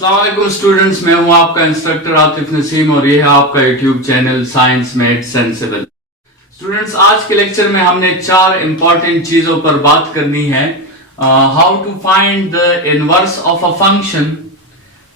अस्सलाम वालेकुम स्टूडेंट्स, मैं हूं आपका इंस्ट्रक्टर आतिफ नसीम और ये है आपका YouTube channel science made sensible. Students, आज के लेक्चर में हमने 4 इंपॉर्टेंट चीजों पर बात करनी है। How to find the inverse of a function.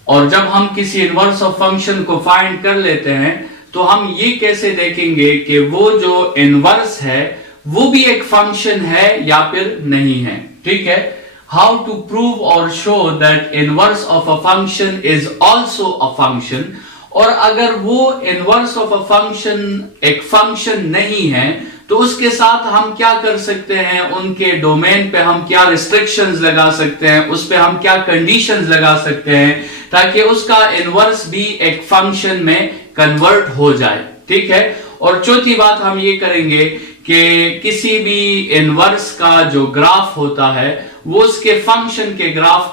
और जब हम किसी इनवर्स ऑफ फंक्शन को फाइंड कर लेते हैं तो हम ये कैसे देखेंगे कि वो जो इनवर्स है वो भी एक फंक्शन है या फिर नहीं है। ठीक है, हाउ टू प्रूव और show that inverse of a function is also a function. और अगर वो इनवर्स ऑफ अ फंक्शन एक फंक्शन नहीं है तो उसके साथ हम क्या कर सकते हैं, उनके डोमेन पे हम क्या रिस्ट्रिक्शंस लगा सकते हैं, उस पे हम क्या कंडीशंस लगा सकते हैं ताकि उसका इनवर्स भी एक फंक्शन में कन्वर्ट हो जाए। ठीक है, और चौथी बात हम ये करेंगे कि किसी भी इनवर्स का जो ग्राफ होता है वो उसके फंक्शन के ग्राफ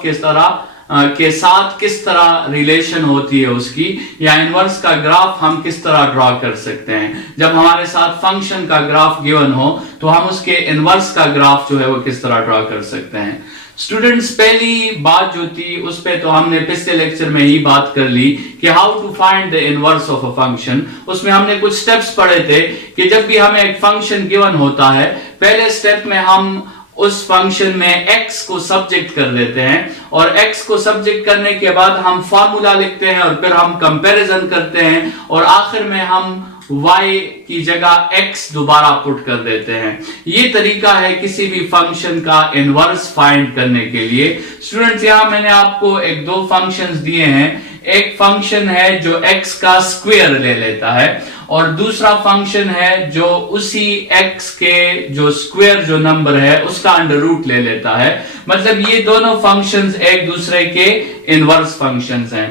के साथ किस तरह रिलेशन होती है उसकी, या इनवर्स का ग्राफ हम किस तरह ड्रॉ कर सकते हैं। जब हमारे साथ फंक्शन का ग्राफ गिवन हो तो हम उसके इनवर्स का ग्राफ जो है वो किस तरह ड्रॉ कर सकते हैं। स्टूडेंट्स, पहली बात जो थी उस पे तो हमने पिछले लेक्चर में ही बात कर ली कि how to find the inverse of a function. उसमें हमने कुछ स्टेप्स पढ़े थे कि जब भी हमें एक फंक्शन गिवन होता है, पहले स्टेप में हम उस फंक्शन में x को सब्जेक्ट कर देते हैं और x को सब्जेक्ट करने के बाद हम फॉर्मूला लिखते हैं और फिर हम कंपैरिजन करते हैं और आखिर में हम y की जगह x दोबारा पुट कर देते हैं। ये तरीका है किसी भी फंक्शन का इनवर्स फाइंड करने के लिए। स्टूडेंट्स, यहां मैंने आपको एक दो फंक्शंस दिए हैं। एक फंक्शन है जो x का स्क्वायर ले लेता है और दूसरा फंक्शन है जो उसी x के जो स्क्वायर जो नंबर है उसका अंडर रूट ले लेता है। मतलब ये दोनों फंक्शंस एक दूसरे के इनवर्स फंक्शंस हैं।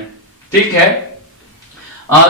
ठीक है,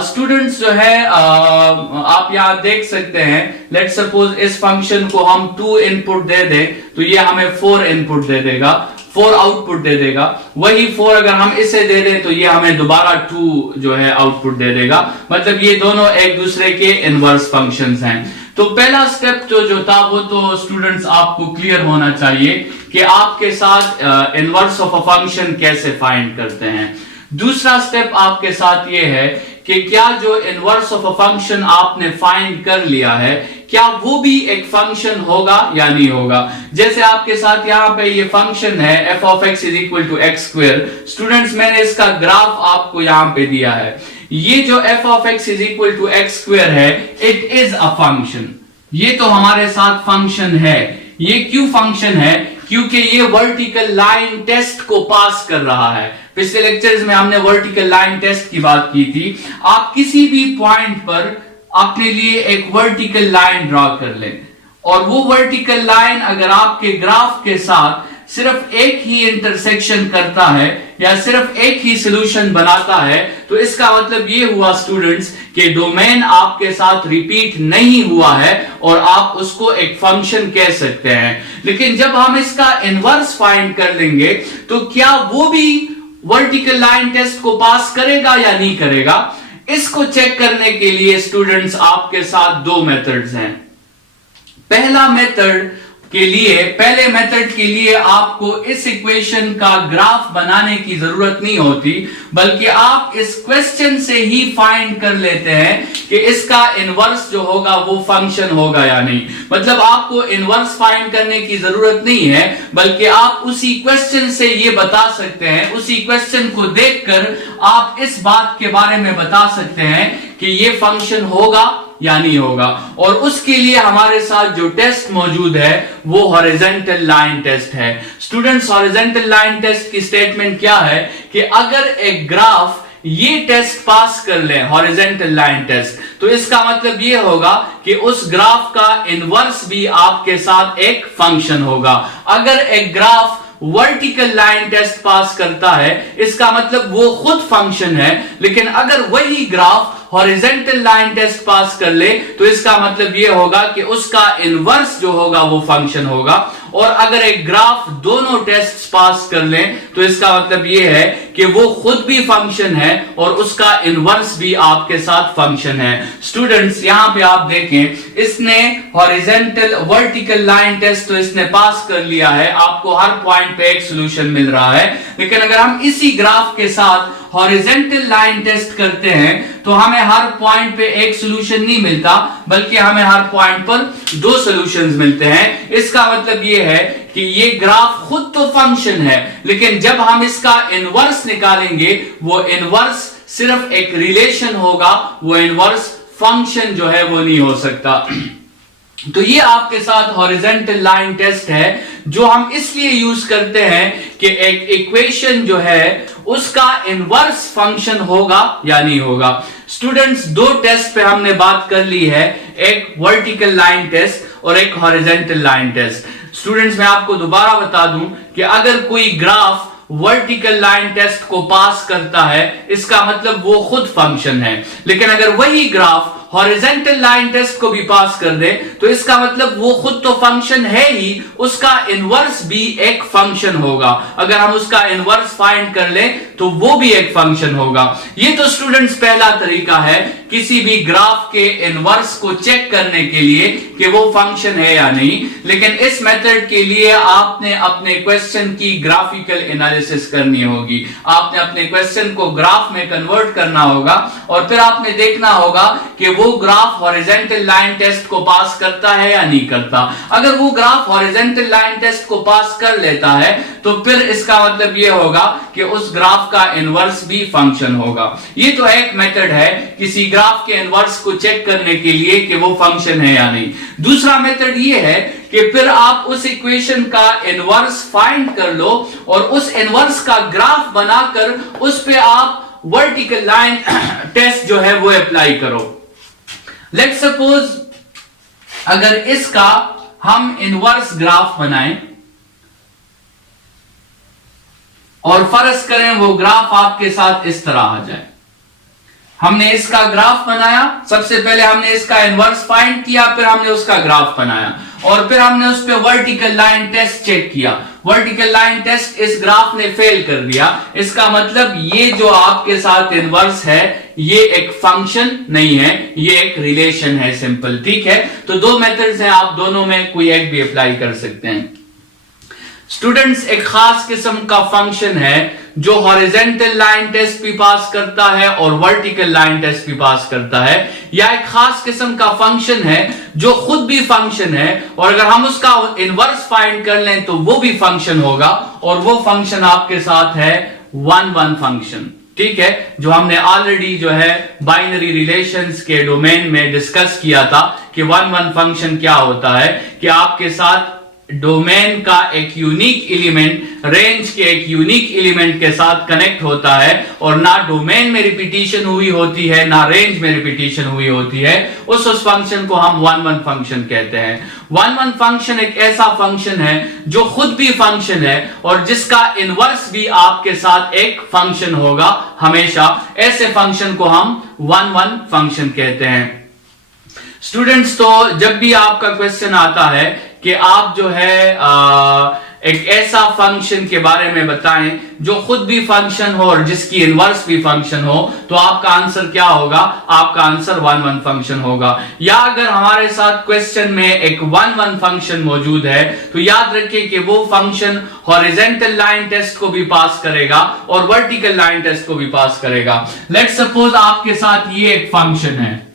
स्टूडेंट्स जो है आप यहां देख सकते हैं, लेट्स सपोज इस फंक्शन को हम 2 इनपुट दे दें तो ये हमें 4 इनपुट दे देगा, 4 आउटपुट दे देगा। वही 4 अगर हम इसे दे दें तो ये हमें दोबारा 2 जो है आउटपुट दे देगा। मतलब ये दोनों एक दूसरे के इनवर्स फंक्शंस हैं। तो पहला स्टेप जो था वो तो स्टूडेंट्स आपको क्लियर होना चाहिए कि आपके साथ इनवर्स ऑफ अ फंक्शन कैसे फाइंड करते हैं। दूसरा स्टेप आपके साथ ये है कि क्या जो इनवर्स ऑफ अ फंक्शन आपने फाइंड कर लिया है क्या वो भी एक फंक्शन होगा या नहीं होगा। जैसे आपके साथ यहाँ पे ये फंक्शन है f of x is equal to x square। Students, मैंने इसका ग्राफ आपको यहाँ पे दिया है। ये जो f of x is equal to x square है, इट इज अ फंक्शन। ये तो हमारे साथ फंक्शन है। ये क्यों फंक्शन है? क्योंकि ये वर्टिकल लाइन टेस्ट को पास कर रहा है। पिछले लेक्चर्स में हमने वर्टिकल लाइन टेस्ट की बात की थी। आप किसी भी पॉइंट पर अपने लिए एक वर्टिकल लाइन ड्रॉ कर लें और वो वर्टिकल लाइन अगर आपके ग्राफ के साथ सिर्फ एक ही इंटरसेक्शन करता है या सिर्फ एक ही सॉल्यूशन बनाता है तो इसका मतलब ये हुआ स्टूडेंट्स कि डोमेन आपके साथ रिपीट नहीं हुआ है और आप उसको एक फंक्शन कह सकते हैं। लेकिन जब हम इसका इनवर्स फाइंड कर लेंगे तो क्या वो भी वर्टिकल लाइन टेस्ट को पास करेगा या नहीं करेगा। इसको चेक करने के लिए स्टूडेंट्स आपके साथ 2 मेथड्स हैं। पहले मेथड के लिए आपको इस इक्वेशन का ग्राफ बनाने की जरूरत नहीं होती, बल्कि आप इस क्वेश्चन से ही फाइंड कर लेते हैं कि इसका इनवर्स जो होगा वो फंक्शन होगा या नहीं। मतलब आपको इनवर्स फाइंड करने की जरूरत नहीं है, बल्कि आप उसी क्वेश्चन से ये बता सकते हैं, उसी क्वेश्चन को देखकर आप इस बात के बारे में बता सकते हैं कि ये फंक्शन होगा या नहीं होगा। और उसके लिए हमारे साथ जो टेस्ट मौजूद है वो हॉरिजॉन्टल लाइन टेस्ट है। स्टूडेंट्स, हॉरिजॉन्टल लाइन टेस्ट की स्टेटमेंट क्या है कि अगर एक ग्राफ ये टेस्ट पास कर ले, हॉरिजॉन्टल लाइन टेस्ट, तो इसका मतलब ये होगा कि उस ग्राफ का इनवर्स भी आपके साथ एक फंक्शन होगा। अगर एक graph vertical line test pass करता है इसका मतलब वो खुद फंक्शन है, लेकिन अगर वही graph horizontal line test pass कर ले तो इसका मतलब यह होगा कि उसका इनवर्स जो होगा वो फंक्शन होगा। और अगर एक ग्राफ दोनों टेस्ट पास कर ले तो इसका मतलब यह है कि वो खुद भी फंक्शन है और उसका इनवर्स भी आपके साथ फंक्शन है। स्टूडेंट्स यहां पे आप देखें, इसने हॉरिजेंटल वर्टिकल लाइन टेस्ट तो इसने पास कर लिया है, आपको हर पॉइंट पे एक सॉल्यूशन मिल रहा है। लेकिन अगर हम इसी ग्राफ के साथ हॉरिजेंटल लाइन टेस्ट करते हैं तो हमें हर पॉइंट पे एक सॉल्यूशन नहीं मिलता, बल्कि हमें हर पॉइंट पर दो सॉल्यूशंस मिलते हैं। इसका मतलब यह है कि ये ग्राफ खुद तो फंक्शन है, लेकिन जब हम इसका इनवर्स निकालेंगे वो इनवर्स सिर्फ एक रिलेशन होगा, वो इनवर्स फंक्शन जो है वो नहीं हो सकता। तो ये आपके साथ हॉरिजेंटल लाइन टेस्ट है जो हम इसलिए यूज करते हैं कि एक इक्वेशन जो है उसका इनवर्स फंक्शन होगा या नहीं होगा। स्टूडेंट्स दो टेस्ट पे हमने बात कर ली है, एक वर्टिकल लाइन टेस्ट और एक हॉरिजेंटल लाइन टेस्ट। स्टूडेंट्स मैं आपको दोबारा बता दूं कि अगर कोई ग्राफ वर्टिकल लाइन टेस्ट को पास करता है इसका मतलब वो खुद फंक्शन है, लेकिन अगर वही ग्राफ हॉरिजेंटल लाइन टेस्ट को भी पास कर दे तो इसका मतलब वो खुद तो फंक्शन है ही, उसका इनवर्स भी एक फंक्शन होगा। अगर हम उसका इनवर्स फाइंड कर ले तो वो भी एक फंक्शन होगा। ये तो स्टूडेंट्स पहला तरीका है किसी भी ग्राफ के इनवर्स को चेक करने के लिए कि वो फंक्शन है या नहीं। लेकिन इस मेथड के लिए आपने अपने क्वेश्चन की ग्राफिकल एनालिसिस करनी होगी, आपने अपने क्वेश्चन को ग्राफ में कन्वर्ट करना होगा और फिर आपने देखना होगा कि वो ग्राफ हॉरिजेंटल लाइन टेस्ट को पास करता है या नहीं करता। अगर वो ग्राफ हॉरिजेंटल लाइन टेस्ट को पास कर लेता है तो फिर इसका मतलब ये होगा कि उस ग्राफ का इनवर्स भी फंक्शन होगा। ये तो एक मेथड है किसी ग्राफ के इनवर्स को चेक करने के लिए कि वो फंक्शन है या नहीं। दूसरा मेथड ये है कि फिर आप उस इक्वेशन का इनवर्स फाइंड कर लो और उस इनवर्स का ग्राफ बनाकर उस पे आप वर्टिकल लाइन टेस्ट जो है वो अप्लाई करो। लेट्स सपोज अगर इसका हम इनवर्स ग्राफ बनाएं और फर्ज करें वो ग्राफ आपके साथ इस तरह आ जाए। हमने इसका ग्राफ बनाया, सबसे पहले हमने इसका इनवर्स फाइंड किया, फिर हमने उसका ग्राफ बनाया और फिर हमने उस पे वर्टिकल लाइन टेस्ट चेक किया। वर्टिकल लाइन टेस्ट इस ग्राफ ने फेल कर दिया, इसका मतलब ये जो आपके साथ इनवर्स है ये एक फंक्शन नहीं है, ये एक रिलेशन है, सिंपल। ठीक है, तो दो मेथड्स हैं, आप दोनों में कोई एक भी अप्लाई कर सकते हैं। स्टूडेंट्स एक खास किस्म का फंक्शन है जो हॉरिजेंटल लाइन टेस्ट भी पास करता है और वर्टिकल लाइन टेस्ट भी पास करता है, या एक खास किस्म का फंक्शन है जो खुद भी फंक्शन है और अगर हम उसका इनवर्स फाइंड कर लें तो वो भी फंक्शन होगा और वो फंक्शन आपके साथ है 1-1 फंक्शन। ठीक है, जो हमने ऑलरेडी जो है बाइनरी रिलेशंस के डोमेन में डिस्कस किया था कि 1-1 फंक्शन क्या होता है कि आपके साथ डोमेन का एक यूनिक एलिमेंट रेंज के एक यूनिक एलिमेंट के साथ कनेक्ट होता है और ना डोमेन में रिपीटिशन हुई होती है ना रेंज में रिपीटिशन हुई होती है, उस फंक्शन को हम 1-1 फंक्शन कहते हैं। 1-1 फंक्शन एक ऐसा फंक्शन है जो खुद भी फंक्शन है और जिसका इनवर्स भी आपके साथ एक फंक्शन होगा हमेशा। ऐसे फंक्शन को हम 1-1 फंक्शन कहते हैं। स्टूडेंट्स तो जब भी आपका क्वेश्चन आता है कि आप जो है एक ऐसा फंक्शन के बारे में बताएं जो खुद भी फंक्शन हो और जिसकी इनवर्स भी फंक्शन हो, तो आपका आंसर क्या होगा? आपका आंसर 1-1 फंक्शन होगा। या अगर हमारे साथ क्वेश्चन में एक 1-1 फंक्शन मौजूद है तो याद रखिए कि वो फंक्शन हॉरिजेंटल लाइन टेस्ट को भी पास करेगा और वर्टिकल लाइन टेस्ट को भी पास करेगा। लेट्स सपोज आपके साथ ये एक फंक्शन है,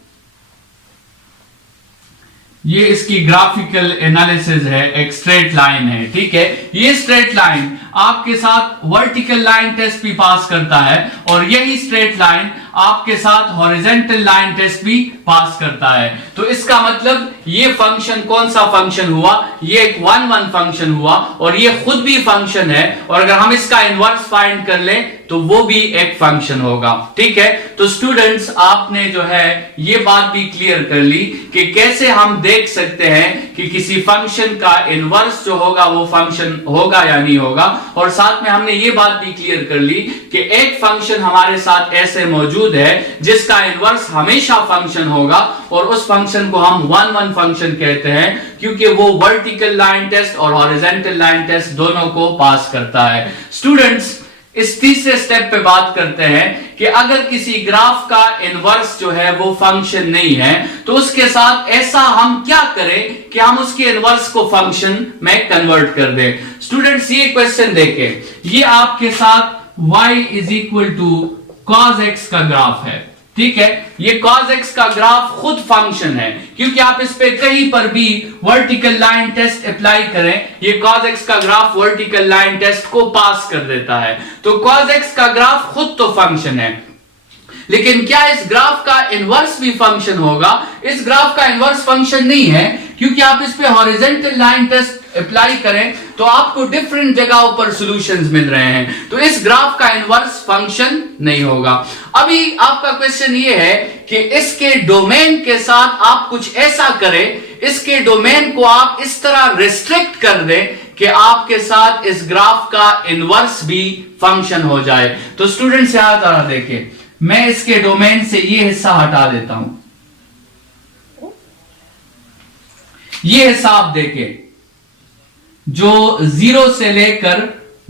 ये इसकी ग्राफिकल एनालिसिस है, एक स्ट्रेट लाइन है। ठीक है, ये स्ट्रेट लाइन आपके साथ वर्टिकल लाइन टेस्ट भी पास करता है और यही स्ट्रेट लाइन आपके साथ हॉरिजेंटल लाइन टेस्ट भी पास करता है। तो इसका मतलब ये फंक्शन कौन सा फंक्शन हुआ? ये एक 1-1 फंक्शन हुआ और ये खुद भी फंक्शन है और अगर हम इसका इनवर्स फाइंड कर लें तो वो भी एक फंक्शन होगा। ठीक है, तो स्टूडेंट्स आपने जो है ये बात भी क्लियर कर ली कि कैसे हम देख सकते हैं कि किसी फंक्शन का इनवर्स जो होगा वो फंक्शन होगा या नहीं होगा, और साथ में हमने ये बात भी क्लियर कर ली कि एक फंक्शन हमारे साथ ऐसे मौजूद मौजूद है जिसका इनवर्स हमेशा फंक्शन होगा, और उस फंक्शन को हम 1-1 फंक्शन कहते हैं क्योंकि वो वर्टिकल लाइन टेस्ट और हॉरिजॉन्टल लाइन टेस्ट दोनों को पास करता है। स्टूडेंट्स, इस तीसरे स्टेप पे बात करते हैं कि अगर किसी ग्राफ का इनवर्स जो है वो फंक्शन नहीं है तो उसके साथ ऐसा हम क्या करें कि हम उसके इनवर्स को फंक्शन में कन्वर्ट कर दें। स्टूडेंट्स, ये क्वेश्चन देखें, ये आपके साथ y is equal to cos x का ग्राफ है, ठीक है। ये cos x का ग्राफ खुद फंक्शन है क्योंकि आप इस पे कहीं पर भी वर्टिकल लाइन टेस्ट अप्लाई करें, ये cos x का ग्राफ वर्टिकल लाइन टेस्ट को पास कर देता है। तो cos x का ग्राफ खुद तो फंक्शन है, लेकिन क्या इस ग्राफ का इनवर्स भी फंक्शन होगा? इस ग्राफ का इनवर्स फंक्शन नहीं है क्योंकि आप इस पे हॉरिजॉन्टल लाइन टेस्ट अप्लाई करें तो आपको डिफरेंट जगहों पर सॉल्यूशंस मिल रहे हैं, तो इस ग्राफ का इनवर्स फंक्शन नहीं होगा। अभी आपका क्वेश्चन ये है कि इसके डोमेन के साथ आप कुछ ऐसा करें, इसके डोमेन को आप इस तरह रिस्ट्रिक्ट कर दें कि आपके साथ इस ग्राफ का इनवर्स भी फंक्शन हो जाए। तो स्टूडेंट्स, यहां तरह देखें, मैं इसके डोमेन से ये हिस्सा हटा देता हूं, ये हिस्सा आप देखें जो 0 से लेकर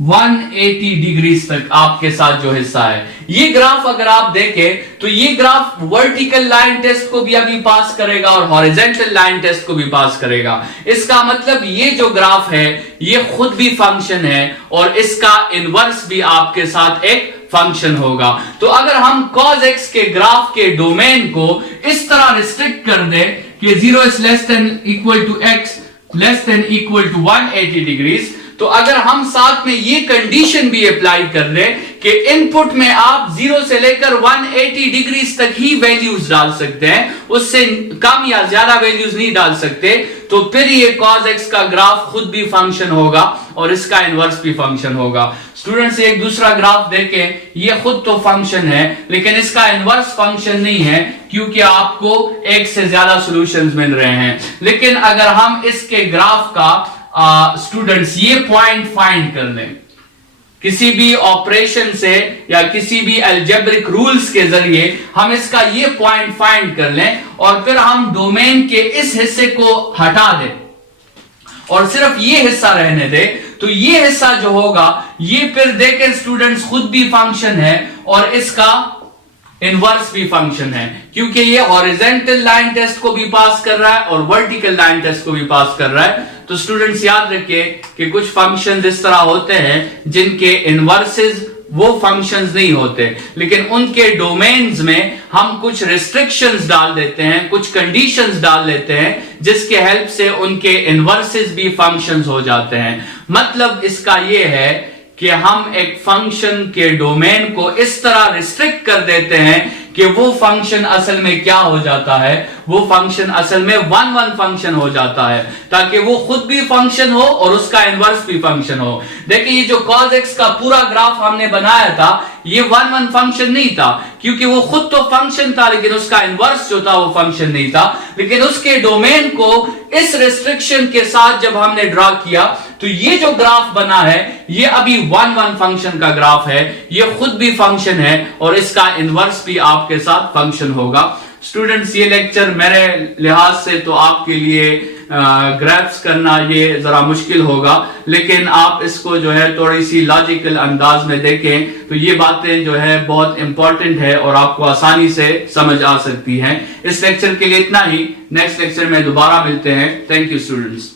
180 डिग्री तक आपके साथ जो हिस्सा है, ये ग्राफ अगर आप देखें तो ये ग्राफ वर्टिकल लाइन टेस्ट को भी अभी पास करेगा और हॉरिजॉन्टल लाइन टेस्ट को भी पास करेगा। इसका मतलब ये जो ग्राफ है ये खुद भी फंक्शन है और इसका इनवर्स भी आपके साथ एक फंक्शन होगा। तो अगर हम cos x के ग्राफ के डोमेन को इस तरह रिस्ट्रिक्ट कर दें कि 0 is less than equal to x less than equal to 180 degrees, तो अगर हम साथ में ये कंडीशन भी अप्लाई कर लें कि इनपुट में आप 0 से लेकर 180 डिग्रीज तक ही वैल्यूज डाल सकते हैं, उससे कम या ज्यादा वैल्यूज नहीं डाल सकते, तो फिर ये cos x का ग्राफ खुद भी फंक्शन होगा और इसका इनवर्स भी फंक्शन होगा। स्टूडेंट्स, एक दूसरा ग्राफ देखें, ये खुद तो फंक्शन है लेकिन इसका इनवर्स फंक्शन नहीं है क्योंकि आपको एक से ज्यादा सॉल्यूशंस मिल रहे हैं। लेकिन अगर हम इसके ग्राफ का स्टूडेंट्स ये पॉइंट फाइंड कर लें किसी भी ऑपरेशन से या किसी भी अलजेब्रिक रूल्स के जरिए, हम इसका ये पॉइंट फाइंड कर लें और फिर हम डोमेन के इस हिस्से को हटा दें और सिर्फ ये हिस्सा रहने दें, तो ये हिस्सा जो होगा ये फिर देखें स्टूडेंट्स खुद भी फंक्शन है और इसका इनवर्स भी फंक्शन है क्योंकि ये हॉरिजॉन्टल लाइन टेस्ट को भी पास कर रहा है और वर्टिकल लाइन टेस्ट को भी पास कर रहा है। तो स्टूडेंट्स, याद रखिए कि कुछ फंक्शंस इस तरह होते हैं जिनके इनवर्सेस वो फंक्शंस नहीं होते, लेकिन उनके डोमेन्स में हम कुछ रिस्ट्रिक्शंस डाल देते हैं, कुछ कंडीशंस डाल देते हैं जिसके हेल्प से उनके इनवर्सेस भी फंक्शंस हो जाते हैं। मतलब इसका ये है कि हम एक फंक्शन के डोमेन को इस तरह रिस्ट्रिक्ट कर देते हैं कि वो फंक्शन असल में क्या हो जाता है, वो फंक्शन असल में 1-1 फंक्शन हो जाता है ताकि वो खुद भी फंक्शन हो और उसका इनवर्स भी फंक्शन हो। देखिए, ये जो cos x का पूरा ग्राफ हमने बनाया था ये 1-1 फंक्शन नहीं था क्योंकि वो खुद तो फंक्शन था लेकिन उसका इनवर्स जो था वो फंक्शन नहीं था, लेकिन उसके डोमेन को इस रिस्ट्रिक्शन के साथ जब हमने ड्रॉ किया तो ये जो ग्राफ बना है ये अभी 1-1 फंक्शन का ग्राफ है, ये खुद भी फंक्शन है और इसका इनवर्स भी आपके साथ फंक्शन होगा। स्टूडेंट्स, ये लेक्चर मेरे लिहाज से तो आपके लिए ग्रैप्स करना ये जरा मुश्किल होगा, लेकिन आप इसको जो है थोड़ी सी लॉजिकल अंदाज में देखें तो ये बातें जो है बहुत इंपॉर्टेंट है और आपको आसानी से समझ आ सकती हैं। इस लेक्चर के लिए इतना ही, नेक्स्ट लेक्चर में दोबारा मिलते हैं। Thank you students.